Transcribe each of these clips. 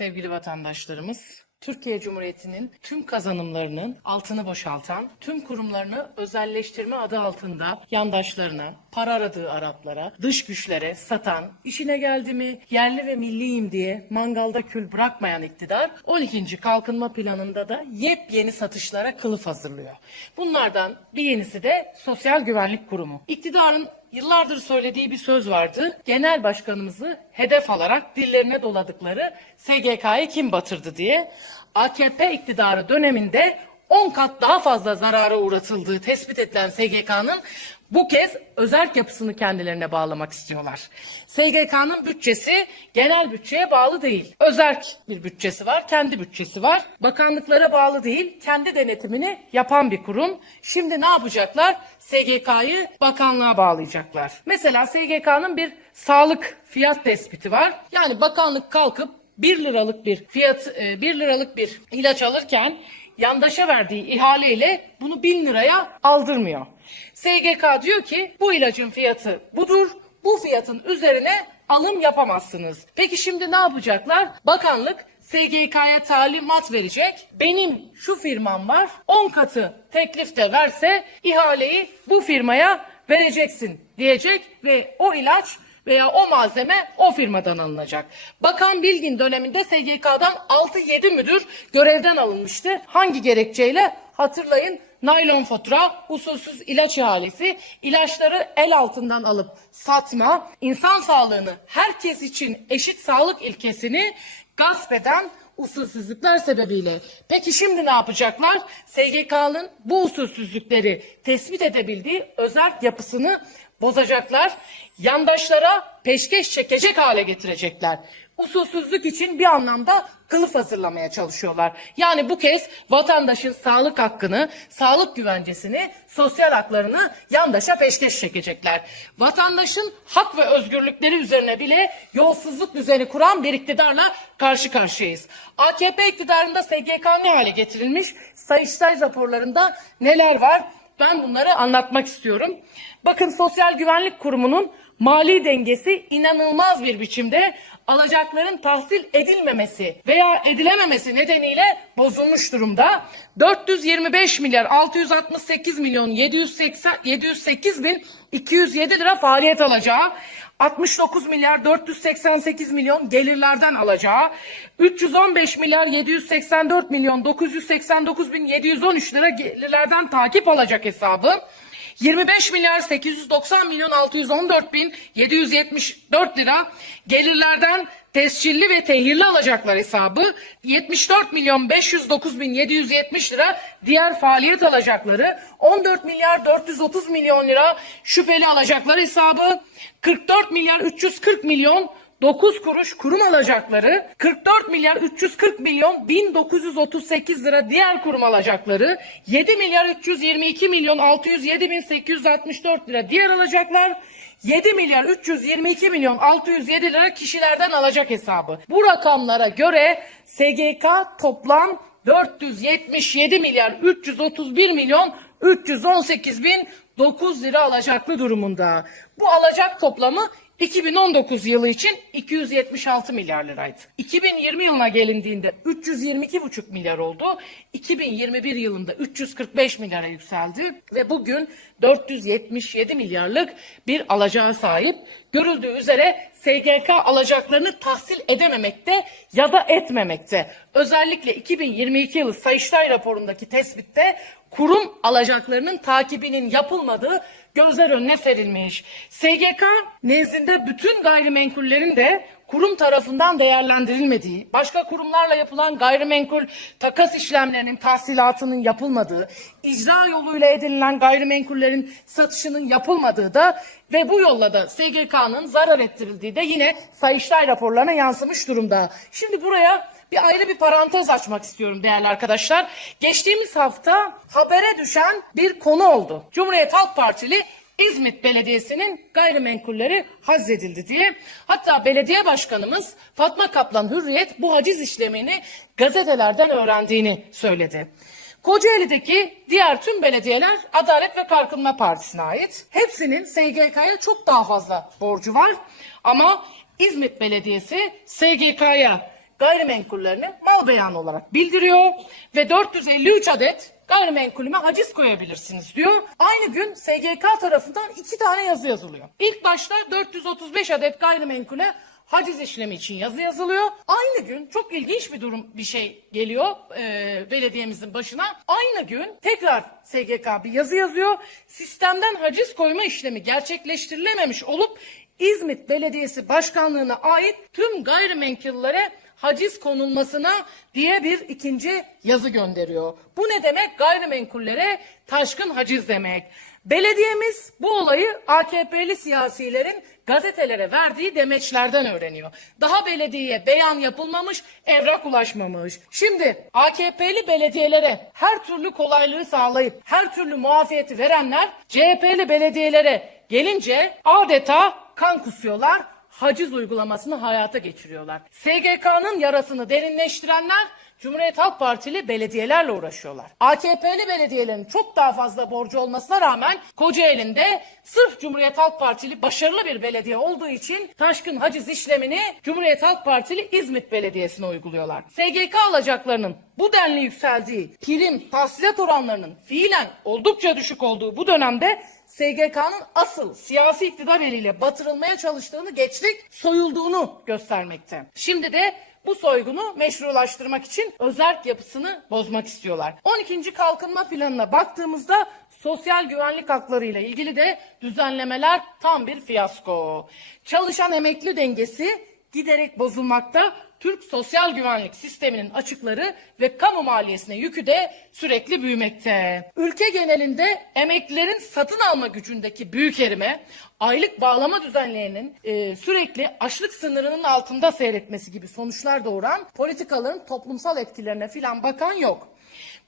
sevgili vatandaşlarımız. Türkiye Cumhuriyeti'nin tüm kazanımlarının altını boşaltan, tüm kurumlarını özelleştirme adı altında yandaşlarına, para aradığı Araplara, dış güçlere satan, işine geldi mi yerli ve milliyim diye mangalda kül bırakmayan iktidar 12. kalkınma planında da yepyeni satışlara kılıf hazırlıyor. Bunlardan bir yenisi de Sosyal Güvenlik Kurumu. İktidarın Yıllardır söylediği bir söz vardı. Genel başkanımızı hedef alarak dillerine doladıkları SGK'yı kim batırdı diye. AKP iktidarı döneminde 10 kat daha fazla zarara uğratıldığı tespit edilen SGK'nın bu kez özerk yapısını kendilerine bağlamak istiyorlar. SGK'nın bütçesi genel bütçeye bağlı değil. Özerk bir bütçesi var, kendi bütçesi var. Bakanlıklara bağlı değil, kendi denetimini yapan bir kurum. Şimdi ne yapacaklar? SGK'yı bakanlığa bağlayacaklar. Mesela SGK'nın bir sağlık fiyat tespiti var. Yani bakanlık kalkıp 1 liralık bir fiyat, 1 liralık bir ilaç alırken yandaşa verdiği ihaleyle bunu 1000 liraya aldırmıyor. SGK diyor ki bu ilacın fiyatı budur. Bu fiyatın üzerine alım yapamazsınız. Peki şimdi ne yapacaklar? Bakanlık SGK'ya talimat verecek. Benim şu firmam var 10 katı teklif de verse ihaleyi bu firmaya vereceksin diyecek ve o ilaç veya o malzeme o firmadan alınacak. Bakan Bilgin döneminde SGK'dan 6-7 müdür görevden alınmıştı. Hangi gerekçeyle? Hatırlayın naylon fatura, usulsüz ilaç ihalesi, ilaçları el altından alıp satma, insan sağlığını herkes için eşit sağlık ilkesini gasp eden usulsüzlükler sebebiyle. Peki şimdi ne yapacaklar? SGK'nın bu usulsüzlükleri tespit edebildiği özel yapısını bozacaklar. Yandaşlara peşkeş çekecek hale getirecekler. Usulsüzlük için bir anlamda kılıf hazırlamaya çalışıyorlar. Yani bu kez vatandaşın sağlık hakkını, sağlık güvencesini, sosyal haklarını yandaşa peşkeş çekecekler. Vatandaşın hak ve özgürlükleri üzerine bile yolsuzluk düzeni kuran bir iktidarla karşı karşıyayız. AKP iktidarında SGK ne hale getirilmiş? Sayıştay raporlarında neler var? Ben bunları anlatmak istiyorum. Bakın Sosyal Güvenlik Kurumu'nun mali dengesi inanılmaz bir biçimde alacakların tahsil edilmemesi veya edilememesi nedeniyle bozulmuş durumda. 425 milyar 668 milyon 780 708 bin 207 lira faaliyet alacağı 69 milyar 488 milyon gelirlerden alacağı, 315 milyar 784 milyon 989 bin 713 lira gelirlerden takip alacak hesabı, 25 milyar 890 milyon 614 bin 774 lira. Gelirlerden tescilli ve tehirli alacaklar hesabı 74 milyon 509 bin 770 lira. Diğer faaliyet alacakları 14 milyar 430 milyon lira şüpheli alacaklar hesabı. 44 milyar 340 milyon 9 kuruş kurum alacakları, 44 milyar 340 milyon 1938 lira diğer kurum alacakları, 7 milyar 322 milyon 607 bin 864 lira diğer alacaklar, 7 milyar 322 milyon 607 lira kişilerden alacak hesabı. Bu rakamlara göre SGK toplam 477 milyar 331 milyon 318 bin 9 lira alacaklı durumunda. Bu alacak toplamı 2019 yılı için 276 milyar liraydı. 2020 yılına gelindiğinde 322,5 milyar oldu. 2021 yılında 345 milyara yükseldi ve bugün 477 milyarlık bir alacağı sahip. Görüldüğü üzere SGK alacaklarını tahsil edememekte ya da etmemekte. Özellikle 2022 yılı Sayıştay raporundaki tespitte kurum alacaklarının takibinin yapılmadığı gözler önüne serilmiş. SGK nezdinde bütün gayrimenkullerin de kurum tarafından değerlendirilmediği, başka kurumlarla yapılan gayrimenkul takas işlemlerinin tahsilatının yapılmadığı, icra yoluyla edinilen gayrimenkullerin satışının yapılmadığı da ve bu yolla da SGK'nın zarar ettirildiği de yine Sayıştay raporlarına yansımış durumda. Şimdi buraya bir ayrı bir parantez açmak istiyorum değerli arkadaşlar. Geçtiğimiz hafta habere düşen bir konu oldu. Cumhuriyet Halk Partili İzmit Belediyesi'nin gayrimenkulleri hazzedildi diye. Hatta belediye başkanımız Fatma Kaplan Hürriyet bu haciz işlemini gazetelerden öğrendiğini söyledi. Kocaeli'deki diğer tüm belediyeler Adalet ve Kalkınma Partisi'ne ait. Hepsinin SGK'ya çok daha fazla borcu var. Ama İzmit Belediyesi SGK'ya gayrimenkullerini mal beyanı olarak bildiriyor ve 453 adet gayrimenkulüme haciz koyabilirsiniz diyor. Aynı gün SGK tarafından iki tane yazı yazılıyor. İlk başta 435 adet gayrimenkule haciz işlemi için yazı yazılıyor. Aynı gün çok ilginç bir durum bir şey geliyor e, belediyemizin başına. Aynı gün tekrar SGK bir yazı yazıyor. Sistemden haciz koyma işlemi gerçekleştirilememiş olup İzmit Belediyesi Başkanlığı'na ait tüm gayrimenkullere haciz konulmasına diye bir ikinci yazı gönderiyor. Bu ne demek? Gayrimenkullere taşkın haciz demek. Belediyemiz bu olayı AKP'li siyasilerin gazetelere verdiği demeçlerden öğreniyor. Daha belediyeye beyan yapılmamış, evrak ulaşmamış. Şimdi AKP'li belediyelere her türlü kolaylığı sağlayıp her türlü muafiyeti verenler CHP'li belediyelere gelince adeta kan kusuyorlar haciz uygulamasını hayata geçiriyorlar. SGK'nın yarasını derinleştirenler Cumhuriyet Halk Partili belediyelerle uğraşıyorlar. AKP'li belediyelerin çok daha fazla borcu olmasına rağmen Kocaeli'nde sırf Cumhuriyet Halk Partili başarılı bir belediye olduğu için taşkın haciz işlemini Cumhuriyet Halk Partili İzmit Belediyesi'ne uyguluyorlar. SGK alacaklarının bu denli yükseldiği, prim, tahsilat oranlarının fiilen oldukça düşük olduğu bu dönemde SGK'nın asıl siyasi iktidar eliyle batırılmaya çalıştığını geçtik, soyulduğunu göstermekte. Şimdi de bu soygunu meşrulaştırmak için özerk yapısını bozmak istiyorlar. 12. kalkınma planına baktığımızda sosyal güvenlik hakları ile ilgili de düzenlemeler tam bir fiyasko. Çalışan emekli dengesi giderek bozulmakta. Türk sosyal güvenlik sisteminin açıkları ve kamu maliyesine yükü de sürekli büyümekte. Ülke genelinde emeklilerin satın alma gücündeki büyük erime, aylık bağlama düzenlerinin e, sürekli açlık sınırının altında seyretmesi gibi sonuçlar doğuran politikaların toplumsal etkilerine filan bakan yok.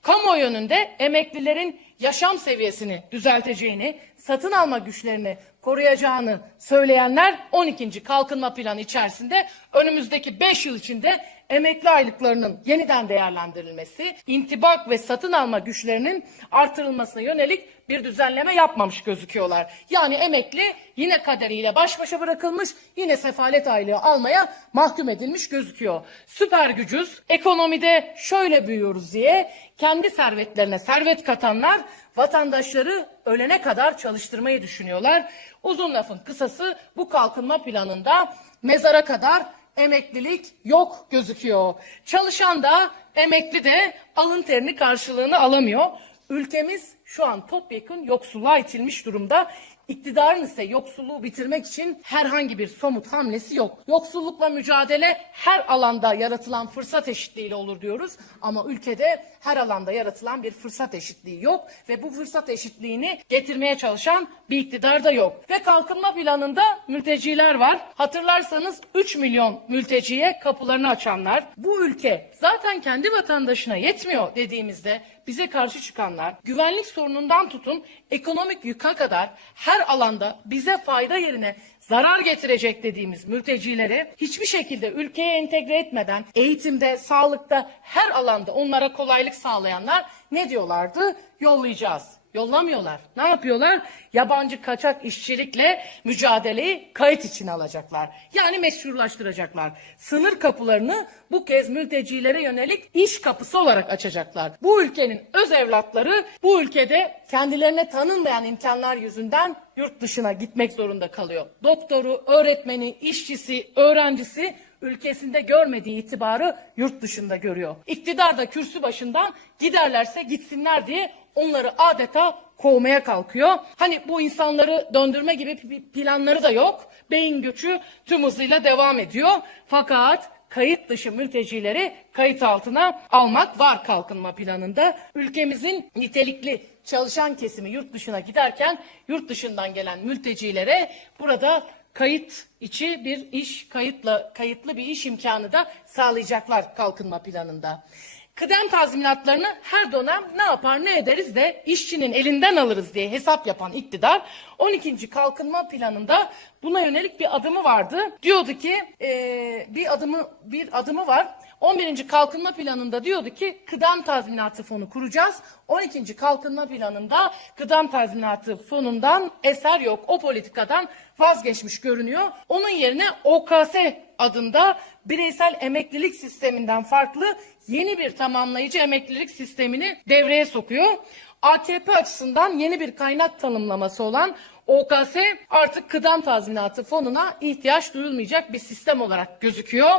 Kamuoyu yönünde emeklilerin yaşam seviyesini düzelteceğini, satın alma güçlerini koruyacağını söyleyenler 12. kalkınma planı içerisinde önümüzdeki 5 yıl içinde emekli aylıklarının yeniden değerlendirilmesi, intibak ve satın alma güçlerinin artırılmasına yönelik bir düzenleme yapmamış gözüküyorlar. Yani emekli yine kaderiyle baş başa bırakılmış, yine sefalet aylığı almaya mahkum edilmiş gözüküyor. Süper gücüz, ekonomide şöyle büyüyoruz diye kendi servetlerine servet katanlar vatandaşları ölene kadar çalıştırmayı düşünüyorlar. Uzun lafın kısası bu kalkınma planında mezara kadar emeklilik yok gözüküyor. Çalışan da emekli de alın terini karşılığını alamıyor. Ülkemiz şu an topyekun yoksulluğa itilmiş durumda. İktidarın ise yoksulluğu bitirmek için herhangi bir somut hamlesi yok. Yoksullukla mücadele her alanda yaratılan fırsat eşitliğiyle olur diyoruz. Ama ülkede her alanda yaratılan bir fırsat eşitliği yok. Ve bu fırsat eşitliğini getirmeye çalışan bir iktidar da yok. Ve kalkınma planında mülteciler var. Hatırlarsanız 3 milyon mülteciye kapılarını açanlar. Bu ülke zaten kendi vatandaşına yetmiyor dediğimizde bize karşı çıkanlar güvenlik sorunundan tutun ekonomik yüka kadar her alanda bize fayda yerine zarar getirecek dediğimiz mültecileri hiçbir şekilde ülkeye entegre etmeden eğitimde, sağlıkta her alanda onlara kolaylık sağlayanlar ne diyorlardı? Yollayacağız. Yollamıyorlar. Ne yapıyorlar? Yabancı kaçak işçilikle mücadeleyi kayıt içine alacaklar. Yani meşrulaştıracaklar. Sınır kapılarını bu kez mültecilere yönelik iş kapısı olarak açacaklar. Bu ülkenin öz evlatları bu ülkede kendilerine tanınmayan imkanlar yüzünden yurt dışına gitmek zorunda kalıyor. Doktoru, öğretmeni, işçisi, öğrencisi ülkesinde görmediği itibarı yurt dışında görüyor. İktidar da kürsü başından giderlerse gitsinler diye onları adeta kovmaya kalkıyor. Hani bu insanları döndürme gibi planları da yok. Beyin göçü tüm hızıyla devam ediyor. Fakat kayıt dışı mültecileri kayıt altına almak var kalkınma planında. Ülkemizin nitelikli çalışan kesimi yurt dışına giderken yurt dışından gelen mültecilere burada kayıt içi bir iş, kayıtla kayıtlı bir iş imkanı da sağlayacaklar kalkınma planında. Kıdem tazminatlarını her dönem ne yapar ne ederiz de işçinin elinden alırız diye hesap yapan iktidar 12. kalkınma planında buna yönelik bir adımı vardı. Diyordu ki eee, bir adımı bir adımı var. 11. kalkınma planında diyordu ki kıdem tazminatı fonu kuracağız. 12. kalkınma planında kıdem tazminatı fonundan eser yok. O politikadan vazgeçmiş görünüyor. Onun yerine OKS adında bireysel emeklilik sisteminden farklı yeni bir tamamlayıcı emeklilik sistemini devreye sokuyor. AKP açısından yeni bir kaynak tanımlaması olan OKS artık kıdem tazminatı fonuna ihtiyaç duyulmayacak bir sistem olarak gözüküyor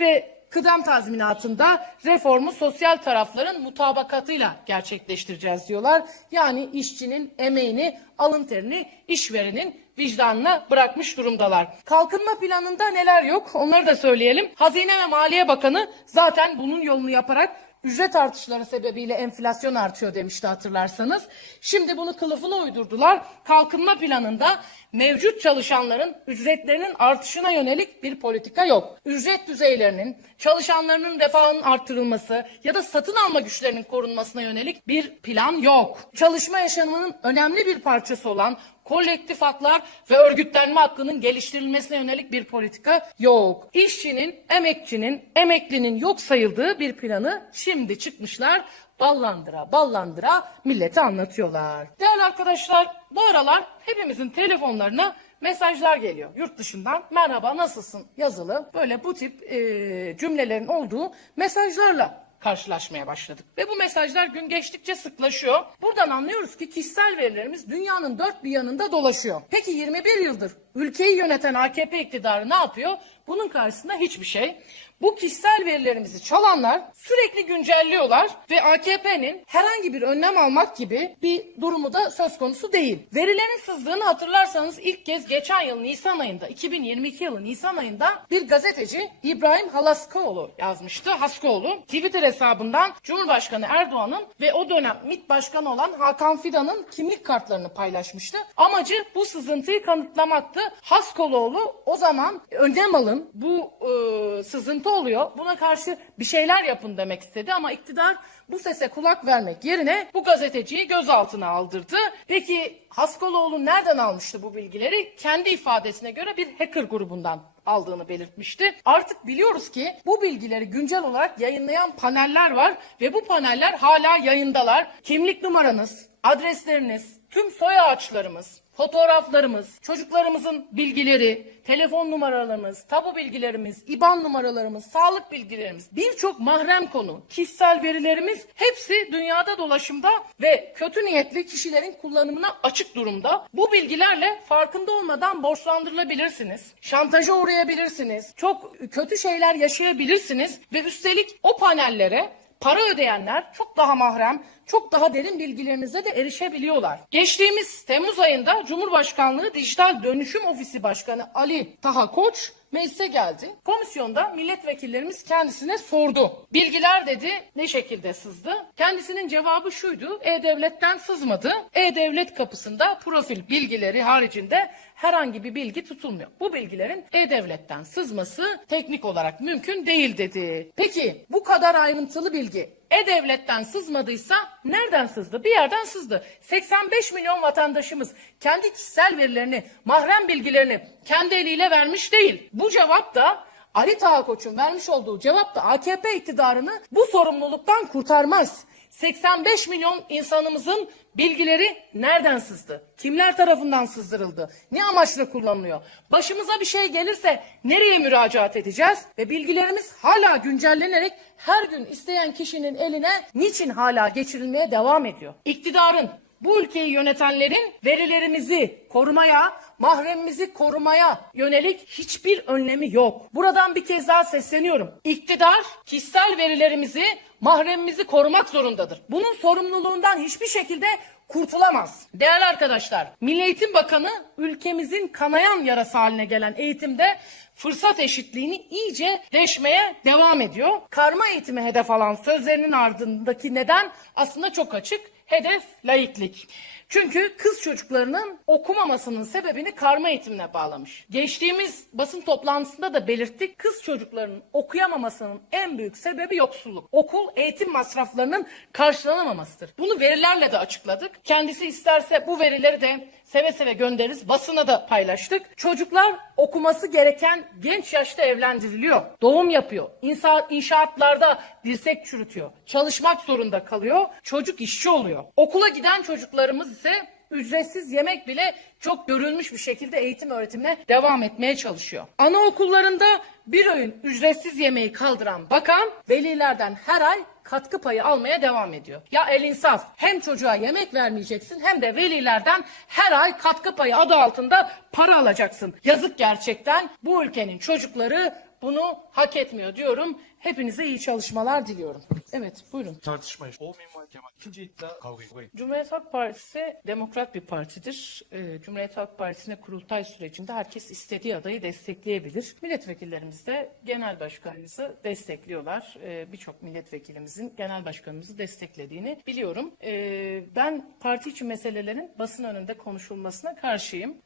ve kıdem tazminatında reformu sosyal tarafların mutabakatıyla gerçekleştireceğiz diyorlar. Yani işçinin emeğini, alın terini işverenin vicdanına bırakmış durumdalar. Kalkınma planında neler yok onları da söyleyelim. Hazine ve Maliye Bakanı zaten bunun yolunu yaparak ücret artışları sebebiyle enflasyon artıyor demişti hatırlarsanız. Şimdi bunu kılıfına uydurdular. Kalkınma planında mevcut çalışanların ücretlerinin artışına yönelik bir politika yok. Ücret düzeylerinin, çalışanlarının refahının artırılması ya da satın alma güçlerinin korunmasına yönelik bir plan yok. Çalışma yaşamının önemli bir parçası olan kolektif haklar ve örgütlenme hakkının geliştirilmesine yönelik bir politika yok. İşçinin, emekçinin, emeklinin yok sayıldığı bir planı şimdi çıkmışlar ballandıra ballandıra millete anlatıyorlar. Değerli arkadaşlar bu aralar hepimizin telefonlarına mesajlar geliyor yurt dışından. Merhaba nasılsın yazılı böyle bu tip e, cümlelerin olduğu mesajlarla karşılaşmaya başladık. Ve bu mesajlar gün geçtikçe sıklaşıyor. Buradan anlıyoruz ki kişisel verilerimiz dünyanın dört bir yanında dolaşıyor. Peki 21 yıldır ülkeyi yöneten AKP iktidarı ne yapıyor? Bunun karşısında hiçbir şey. Bu kişisel verilerimizi çalanlar sürekli güncelliyorlar ve AKP'nin herhangi bir önlem almak gibi bir durumu da söz konusu değil. Verilerin sızdığını hatırlarsanız ilk kez geçen yıl Nisan ayında, 2022 yılı Nisan ayında bir gazeteci İbrahim Halaskoğlu yazmıştı. Haskoğlu Twitter hesabından Cumhurbaşkanı Erdoğan'ın ve o dönem MİT Başkanı olan Hakan Fidan'ın kimlik kartlarını paylaşmıştı. Amacı bu sızıntıyı kanıtlamaktı. Haskoloğlu o zaman önlem alın bu e, sızıntı oluyor. Buna karşı bir şeyler yapın demek istedi ama iktidar bu sese kulak vermek yerine bu gazeteciyi gözaltına aldırdı. Peki Haskoloğlu nereden almıştı bu bilgileri? Kendi ifadesine göre bir hacker grubundan aldığını belirtmişti. Artık biliyoruz ki bu bilgileri güncel olarak yayınlayan paneller var ve bu paneller hala yayındalar. Kimlik numaranız, adresleriniz, tüm soy ağaçlarımız, fotoğraflarımız, çocuklarımızın bilgileri, telefon numaralarımız, tabu bilgilerimiz, IBAN numaralarımız, sağlık bilgilerimiz, birçok mahrem konu, kişisel verilerimiz hepsi dünyada dolaşımda ve kötü niyetli kişilerin kullanımına açık durumda. Bu bilgilerle farkında olmadan borçlandırılabilirsiniz. Şantaja uğrayabilirsiniz. Çok kötü şeyler yaşayabilirsiniz ve üstelik o panellere para ödeyenler çok daha mahrem, çok daha derin bilgilerinize de erişebiliyorlar. Geçtiğimiz Temmuz ayında Cumhurbaşkanlığı Dijital Dönüşüm Ofisi Başkanı Ali Taha Koç meclise geldi. Komisyonda milletvekillerimiz kendisine sordu. Bilgiler dedi ne şekilde sızdı? Kendisinin cevabı şuydu. E-Devlet'ten sızmadı. E-Devlet kapısında profil bilgileri haricinde herhangi bir bilgi tutulmuyor. Bu bilgilerin E-Devlet'ten sızması teknik olarak mümkün değil dedi. Peki bu kadar ayrıntılı bilgi E-Devlet'ten sızmadıysa nereden sızdı? Bir yerden sızdı. 85 milyon vatandaşımız kendi kişisel verilerini, mahrem bilgilerini kendi eliyle vermiş değil. Bu cevap da Ali Taha vermiş olduğu cevap da AKP iktidarını bu sorumluluktan kurtarmaz. 85 milyon insanımızın bilgileri nereden sızdı? Kimler tarafından sızdırıldı? Ne amaçla kullanılıyor? Başımıza bir şey gelirse nereye müracaat edeceğiz? Ve bilgilerimiz hala güncellenerek her gün isteyen kişinin eline niçin hala geçirilmeye devam ediyor? İktidarın bu ülkeyi yönetenlerin verilerimizi korumaya, mahremimizi korumaya yönelik hiçbir önlemi yok. Buradan bir kez daha sesleniyorum. İktidar kişisel verilerimizi, mahremimizi korumak zorundadır. Bunun sorumluluğundan hiçbir şekilde kurtulamaz. Değerli arkadaşlar, Milli Eğitim Bakanı ülkemizin kanayan yarası haline gelen eğitimde fırsat eşitliğini iyice deşmeye devam ediyor. Karma eğitime hedef alan sözlerinin ardındaki neden aslında çok açık. Hedef laiklik. Çünkü kız çocuklarının okumamasının sebebini karma eğitimine bağlamış. Geçtiğimiz basın toplantısında da belirttik. Kız çocuklarının okuyamamasının en büyük sebebi yoksulluk. Okul eğitim masraflarının karşılanamamasıdır. Bunu verilerle de açıkladık. Kendisi isterse bu verileri de seve seve göndeririz. Basına da paylaştık. Çocuklar okuması gereken genç yaşta evlendiriliyor. Doğum yapıyor. İnsa, inşaatlarda dirsek çürütüyor. Çalışmak zorunda kalıyor. Çocuk işçi oluyor. Okula giden çocuklarımız ise ücretsiz yemek bile çok görülmüş bir şekilde eğitim öğretimine devam etmeye çalışıyor. Anaokullarında bir öğün ücretsiz yemeği kaldıran bakan velilerden her ay katkı payı almaya devam ediyor. Ya el insaf hem çocuğa yemek vermeyeceksin hem de velilerden her ay katkı payı adı altında para alacaksın. Yazık gerçekten bu ülkenin çocukları bunu hak etmiyor diyorum. Hepinize iyi çalışmalar diliyorum. Evet buyurun. tartışma işte. O Minval Kemal. İkinci iddia kavgayı. Buyurun. Cumhuriyet Halk Partisi demokrat bir partidir. Ee, Cumhuriyet Halk Partisi'ne kurultay sürecinde herkes istediği adayı destekleyebilir. Milletvekillerimiz de genel başkanımızı destekliyorlar. Ee, Birçok milletvekilimizin genel başkanımızı desteklediğini biliyorum. Ee, ben parti içi meselelerin basın önünde konuşulmasına karşıyım.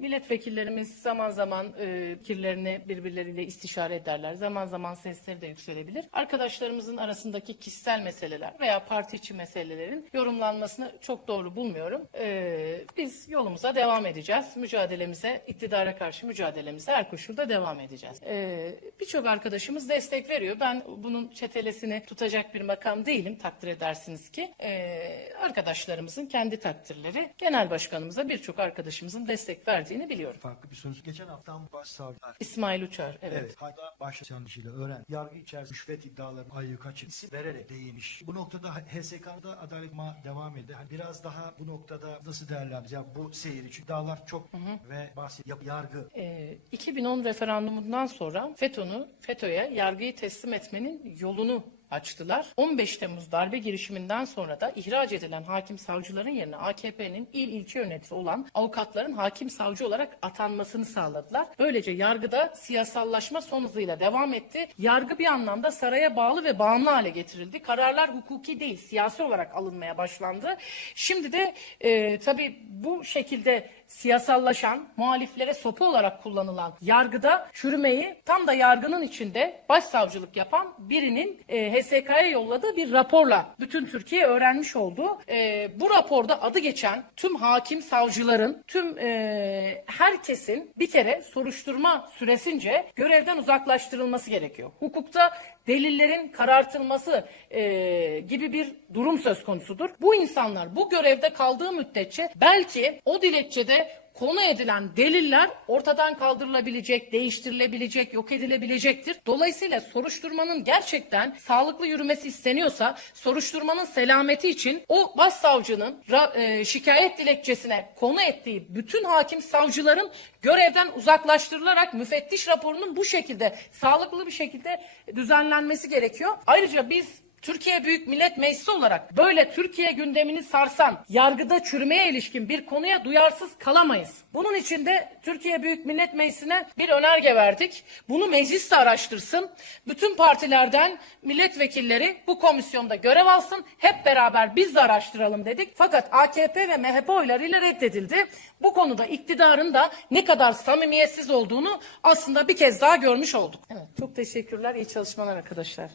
Milletvekillerimiz zaman zaman e, fikirlerini birbirleriyle istişare ederler. Zaman zaman sesleri de yükselebilir. Arkadaşlarımızın arasındaki kişisel meseleler veya parti içi meselelerin yorumlanmasını çok doğru bulmuyorum. Ee, biz yolumuza devam edeceğiz. Mücadelemize, iktidara karşı mücadelemize her koşulda devam edeceğiz. Ee, Birçok arkadaşımız destek veriyor. Ben bunun çetelesini tutacak bir makam değilim takdir edersiniz ki. Ee, arkadaşlarımızın kendi takdirleri genel başkanımıza birçok arkadaşımızın destek verdiğini biliyorum. farklı bir soru. Geçen hafta başsavcılar İsmail Uçar, evet. Evet. Hatta baş yanlışıyla öğren. Yargı içerisinde rüşvet iddialarını ayyuka isim vererek değinmiş. Bu noktada HSK'da adalet ma devam ediyor. Hani biraz daha bu noktada nasıl değerlendireceğiz? Yani bu seyir için iddialar çok ve bahset yap- yargı Ee, 2010 referandumundan sonra FETÖ'nü FETÖ'ye yargıyı teslim etmenin yolunu açtılar. 15 Temmuz darbe girişiminden sonra da ihraç edilen hakim savcıların yerine AKP'nin il ilçe yönetimi olan avukatların hakim savcı olarak atanmasını sağladılar. Böylece yargıda siyasallaşma son hızıyla devam etti. Yargı bir anlamda saraya bağlı ve bağımlı hale getirildi. Kararlar hukuki değil siyasi olarak alınmaya başlandı. Şimdi de e, tabii bu şekilde siyasallaşan, muhaliflere sopa olarak kullanılan yargıda çürümeyi tam da yargının içinde başsavcılık yapan birinin e, HSK'ya yolladığı bir raporla bütün Türkiye öğrenmiş oldu. E, bu raporda adı geçen tüm hakim savcıların, tüm e, herkesin bir kere soruşturma süresince görevden uzaklaştırılması gerekiyor. Hukukta delillerin karartılması e, gibi bir durum söz konusudur. Bu insanlar bu görevde kaldığı müddetçe belki o dilekçede konu edilen deliller ortadan kaldırılabilecek, değiştirilebilecek, yok edilebilecektir. Dolayısıyla soruşturmanın gerçekten sağlıklı yürümesi isteniyorsa soruşturmanın selameti için o başsavcının e, şikayet dilekçesine konu ettiği bütün hakim savcıların görevden uzaklaştırılarak müfettiş raporunun bu şekilde sağlıklı bir şekilde düzenlenmesi gerekiyor. Ayrıca biz Türkiye Büyük Millet Meclisi olarak böyle Türkiye gündemini sarsan, yargıda çürümeye ilişkin bir konuya duyarsız kalamayız. Bunun için de Türkiye Büyük Millet Meclisi'ne bir önerge verdik. Bunu meclis de araştırsın. Bütün partilerden milletvekilleri bu komisyonda görev alsın. Hep beraber biz de araştıralım dedik. Fakat AKP ve MHP oylarıyla reddedildi. Bu konuda iktidarın da ne kadar samimiyetsiz olduğunu aslında bir kez daha görmüş olduk. Evet, çok teşekkürler. İyi çalışmalar arkadaşlar.